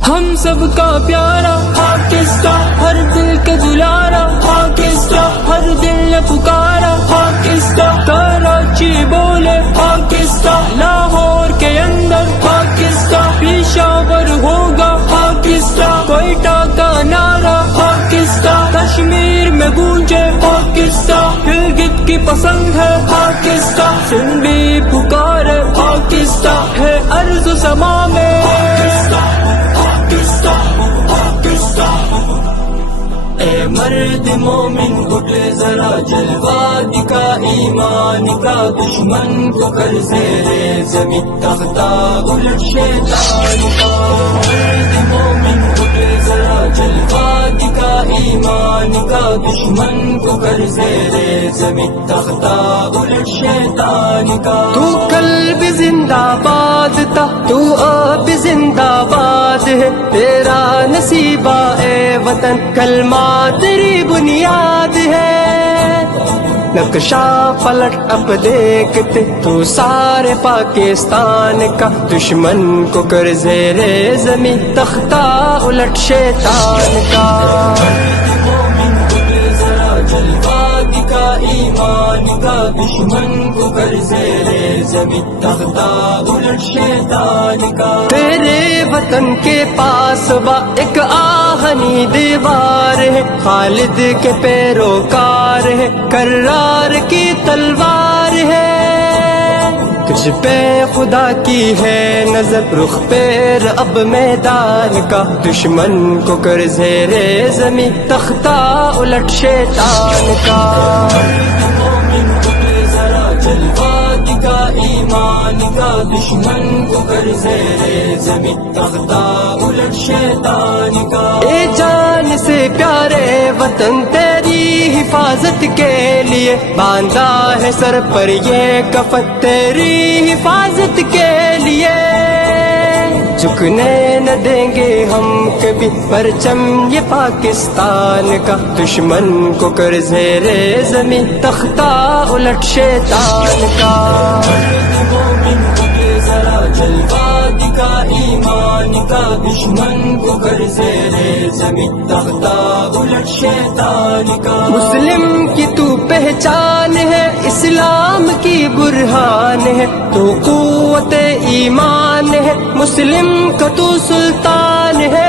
ہم سب کا پیارا پاکستان، ہر دل کا دلارا پاکستان، ہر دل نے پکارا پاکستان، کراچی بولے پاکستان، لاہور کے اندر پاکستان، پشاور ہوگا پاکستان، کوئٹہ کا نعرہ پاکستان، کشمیر میں گونجے پاکستان، گلگت کی پسند ہے پاکستان، سندھ بھی پکارے پاکستان، ہے ارض و سما میں اے مرد مومن اٹھ ذرا جلوہ دکھا ایمان کا، دشمن کو کر زیر زمین تختہ الٹ شیطان کا، مرد مومن اٹھ ذرا جلوہ دکھا ایمان کا، دشمن کو کر زیر زمین تختہ الٹ شیطان کا، تو کل بھی زندہ باد تھا، تو اب بھی زندہ باد ہے، تیرا نصیبہ اے وطن کلمہ تیری بنیاد ہے، نقشہ پلٹ اب دیکھتے تو سارے پاکستان کا، دشمن کو کر زیر زمین تختہ الٹ شیطان کا، جلوہ دکھا ایمان کا، دشمن کو کر زیر زمین تختہ الٹ شیطان کا، تیرے وطن کے پاس با ایک آہنی دیوار ہے، خالد کے پیروکار ہے، کرار کی تلوار ہے، تجھ پہ خدا کی ہے نظر، رخ پیر اب میدان کا، دشمن کو کر زیر زمین تختہ الٹ شیطان کا، جلوہ دکھا ایمان کا، دشمن کو کر زیر زمین تختہ الٹ شیطان کا، اے جان سے پیارے وطن تیری حفاظت کے لیے باندھا ہے سر پر یہ کفن، تیری حفاظت کے لیے جھکنے نہ دیں گے ہم کبھی پرچم یہ پاکستان کا، دشمن کو کر زیر زمین تختہ الٹ شیطان کا، جلوہ دکھا ایمان کا، دشمن کو کر زیر زمین تختہ الٹ شیطان کا، مسلم کی تو پہچان ہے، اسلام کی برہان ہے، تو قوت ایمان ہے، مسلم کا تو سلطان ہے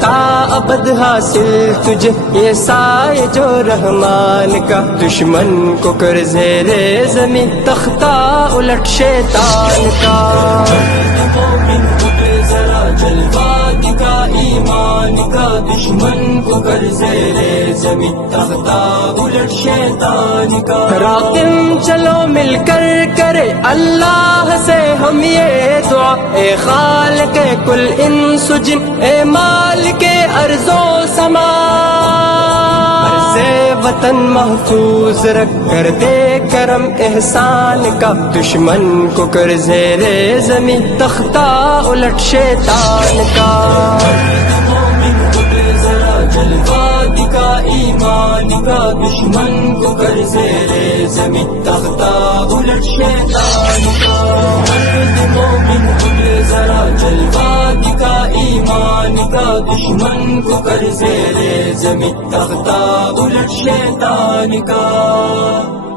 تا ابد حاصل تجھے یہ سائے جو رحمان کا، دشمن کو کر زیر زمین تختہ الٹ شیطان کا، جلوہ دکھا ایمان کا، دشمن کو کر زیر زمین تختہ الٹ شیطان کا، راقم چلو مل کر کرے اللہ سے ہم یہ دعا، اے خالق کل انس و جن، اے مالک ارض و سما، وطن محفوظ رکھ کر دے کرم احسان کا، دشمن کو کر زیر زمین تختہ الٹ شیطان کا، جلوہ دکھا ایمان کا، دشمن کو کر زیر زمین تختہ الٹ شیطان کا، مومن اٹھ ذرا جلوہ دکھا ایمان کا، دشمن کو کر زیر زمین تختہ الٹ شیطان کا۔